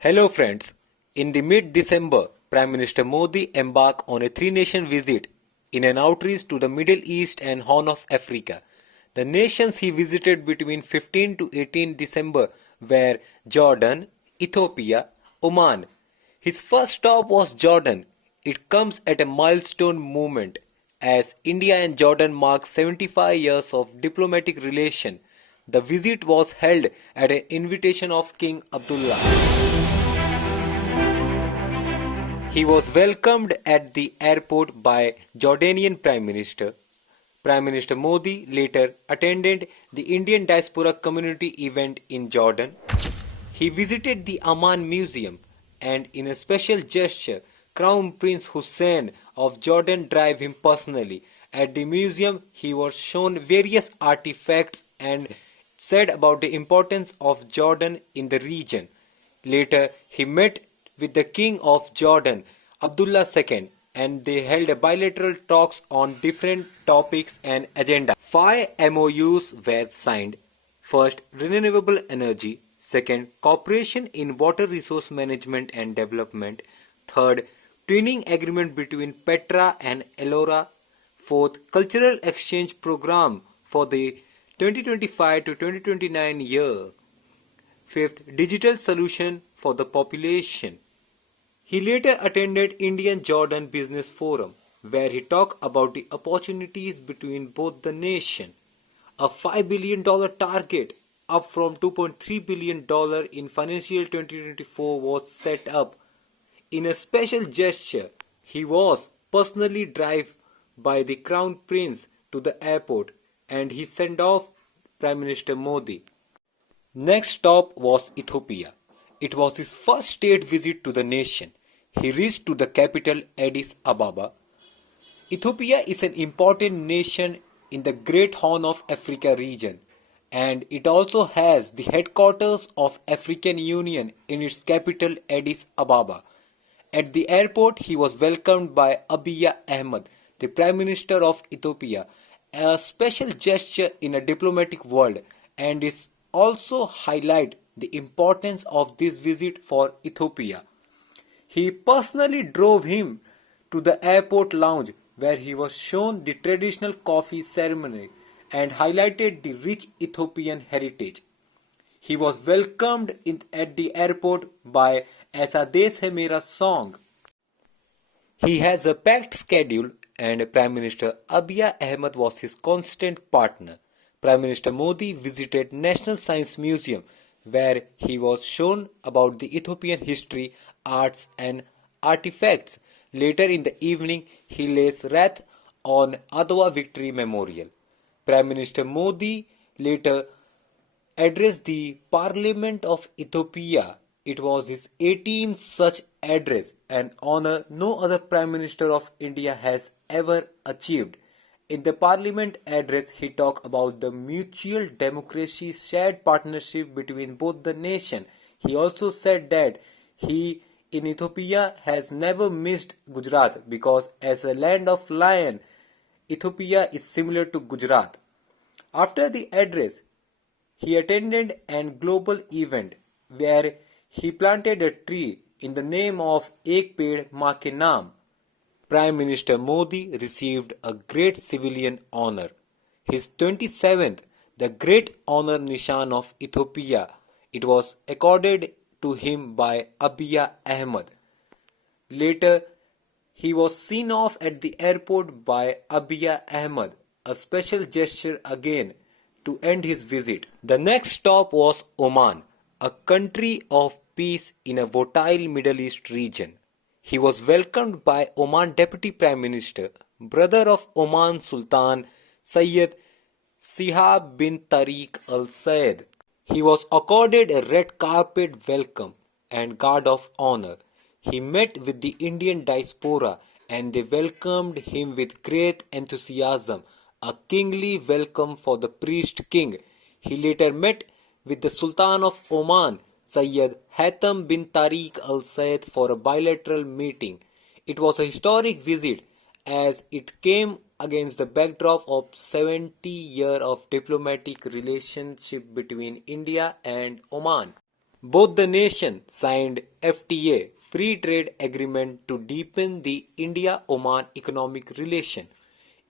Hello friends, in the mid-December, Prime Minister Modi embarked on a three-nation visit in an outreach to the Middle East and Horn of Africa. The nations he visited between 15 to 18 December were Jordan, Ethiopia, Oman. His first stop was Jordan. It comes at a milestone moment as India and Jordan mark 75 years of diplomatic relation. The visit was held at an invitation of King Abdullah. He was welcomed at the airport by Jordanian Prime Minister. Prime Minister Modi later attended the Indian diaspora community event in Jordan. He visited the Amman Museum and in a special gesture, Crown Prince Hussein of Jordan drove him personally. At the museum, he was shown various artifacts and said about the importance of Jordan in the region. Later, he met with the King of Jordan, Abdullah II, and they held bilateral talks on different topics and agenda. 5 MOUs were signed. First, renewable energy. Second, cooperation in water resource management and development. Third, twinning agreement between Petra and Ellora. Fourth, cultural exchange program for the 2025 to 2029 year. Fifth, digital solution for the population. He later attended Indian Jordan Business Forum, where he talked about the opportunities between both the nations. A $5 billion target, up from $2.3 billion in financial 2024, was set up. In a special gesture, he was personally driven by the Crown Prince to the airport and he sent off Prime Minister Modi. Next stop was Ethiopia. It was his first state visit to the nation. He reached to the capital Addis Ababa. Ethiopia is an important nation in the Great Horn of Africa region, and it also has the headquarters of African Union in its capital Addis Ababa. At the airport, he was welcomed by Abiy Ahmed, the Prime Minister of Ethiopia, a special gesture in a diplomatic world, and is also highlight the importance of this visit for Ethiopia. He personally drove him to the airport lounge where he was shown the traditional coffee ceremony and highlighted the rich Ethiopian heritage. He was welcomed at the airport by Aisa Desh Hai Mera song. He has a packed schedule and Prime Minister Abiy Ahmed was his constant partner. Prime Minister Modi visited National Science Museum where he was shown about the Ethiopian history, arts and artifacts. Later in the evening, he lays wreath on Adwa Victory Memorial. Prime Minister Modi later addressed the Parliament of Ethiopia. It was his 18th such address, an honor no other Prime Minister of India has ever achieved. In the Parliament address, he talked about the mutual democracy shared partnership between both the nations. He also said that he in Ethiopia has never missed Gujarat because as a land of lion, Ethiopia is similar to Gujarat. After the address, he attended an global event where he planted a tree in the name of Ek Ped Maa Ke Naam. Prime Minister Modi received a great civilian honor. His 27th, the Great Honor Nishan of Ethiopia. It was accorded to him by Abiy Ahmed. Later, he was seen off at the airport by Abiy Ahmed, a special gesture again to end his visit. The next stop was Oman, a country of peace in a volatile Middle East region. He was welcomed by Oman Deputy Prime Minister, brother of Oman Sultan Sayyid Sihab bin Tariq Al Sayed. He was accorded a red carpet welcome and guard of honor. He met with the Indian diaspora and they welcomed him with great enthusiasm, a kingly welcome for the priest king. He later met with the Sultan of Oman, Sayyid Haitham bin Tariq Al Sayed for a bilateral meeting. It was a historic visit as it came against the backdrop of 70 years of diplomatic relationship between India and Oman. Both the nations signed FTA free trade agreement to deepen the India-Oman economic relation.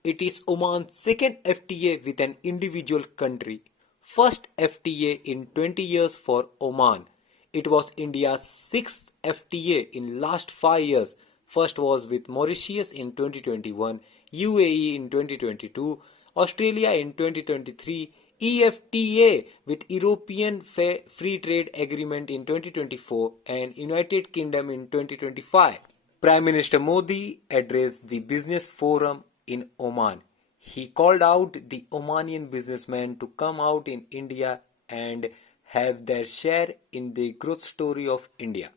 It is Oman's second FTA with an individual country, first FTA in 20 years for Oman. It was India's sixth FTA in last 5 years. First was with Mauritius in 2021, UAE in 2022, Australia in 2023, EFTA with European Free Trade Agreement in 2024 and United Kingdom in 2025. Prime Minister Modi addressed the business forum in Oman. He called out the Omanian businessmen to come out in India and have their share in the growth story of India.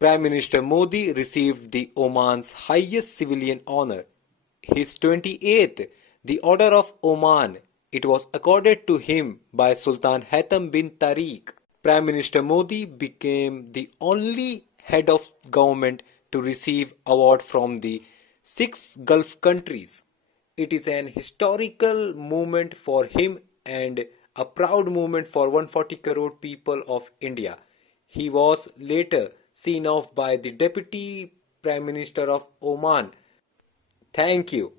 Prime Minister Modi received the Oman's highest civilian honor, his 28th, the Order of Oman. It was accorded to him by Sultan Haitham bin Tariq. Prime Minister Modi became the only head of government to receive award from the six Gulf countries. It is an historical moment for him and a proud moment for 140 crore people of India. He was later seen off by the Deputy Prime Minister of Oman. Thank you.